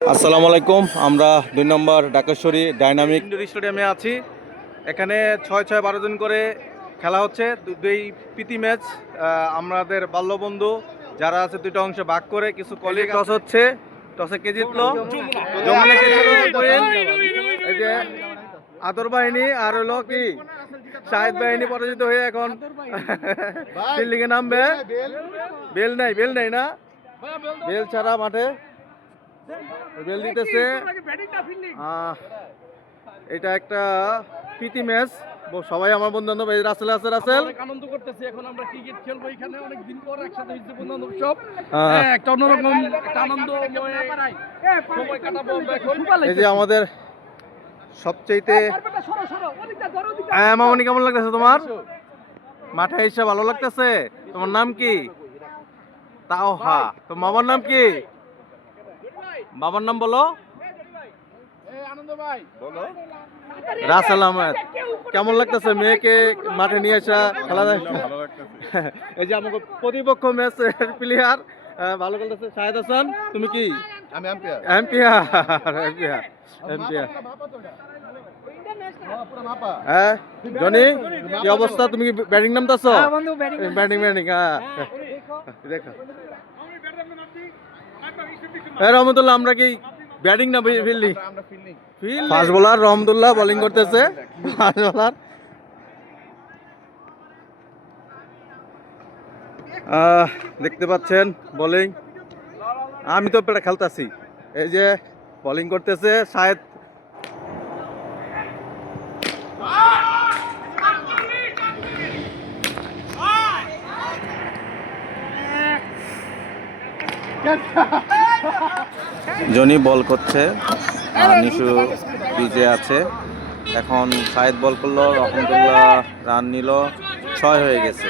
আসসালামু আলাইকুম। আমরা 2 নম্বর ঢাকেশ্বরী ডাইনামিক ইনডোর স্টেডিয়ামে আছি। এখানে 6-6-12 জন করে খেলা হচ্ছে। দুই প্রীতি ম্যাচ। আমাদের বাল্যবন্ধু যারা আছে দুটো অংশে ভাগ করে কিছু কলিগ টস হচ্ছে। টসে কে জিতলো? যমুনা কে জিতলো। এই যে আদর বাহিনী আর হলো কি শাহিদ বাহিনী পরাজিত হয়ে এখন ফিল্ডিং এ নামবে। বেল নাই না, বেল ছাড়া মাঠে বেল দিতেছে। এটা একটা প্রীতি ম্যাচ। সবাই আমার বন্ধু বান্ধব। রাসেল আছে, রাসেল আনন্দ করতেছি। এখন আমরা ক্রিকেট খেলবো এখানে, অনেক দিন পর একসাথে হইছে বন্ধু বান্ধব সব। একটা অন্যরকম একটা আনন্দময় সময় কাটাবো আমরা এখন। এই যে আমাদের সবচাইতে মামনি, কেমন লাগতেছে তোমার? মাঠে এসে ভালো লাগতেছে? তোমার নাম কি? তাও হা, তোমার বাবার নাম কি? বাবার নাম বলো। রাসেল আহমেদ। কেমন লাগতেছে মেয়েকে মাঠে নিয়ে আসা খেলা? এই যে আমাকে প্রতিপক্ষ ম্যাচের প্লেয়ার ভালো খেলতেছে শাহেদ হাসান। তুমি কি? আমি এম্পায়ার। এম্পিয়ার। হ্যাঁ জনি, কি অবস্থা? তুমি কি ব্যাটিং নামতেছো? ব্যাটিং। হ্যাঁ দেখো রহমতুল্লাহ, আমরা কি ব্যাটিং না ফিল্ডিং? ফাস্ট বোলার রহমতুল্লাহ বোলিং করতেছে। ফাস্ট বোলার দেখতে পাচ্ছেন বোলিং। আমি তো পেটা খেলতেছি। এই যে বোলিং করতেছে শাহেদ। জনি বল করছে, নিশু পিজে আছে। এখন শাহেদ বল করলো, রহমতুল্লাহ রান নিল, 6 হয়ে গেছে।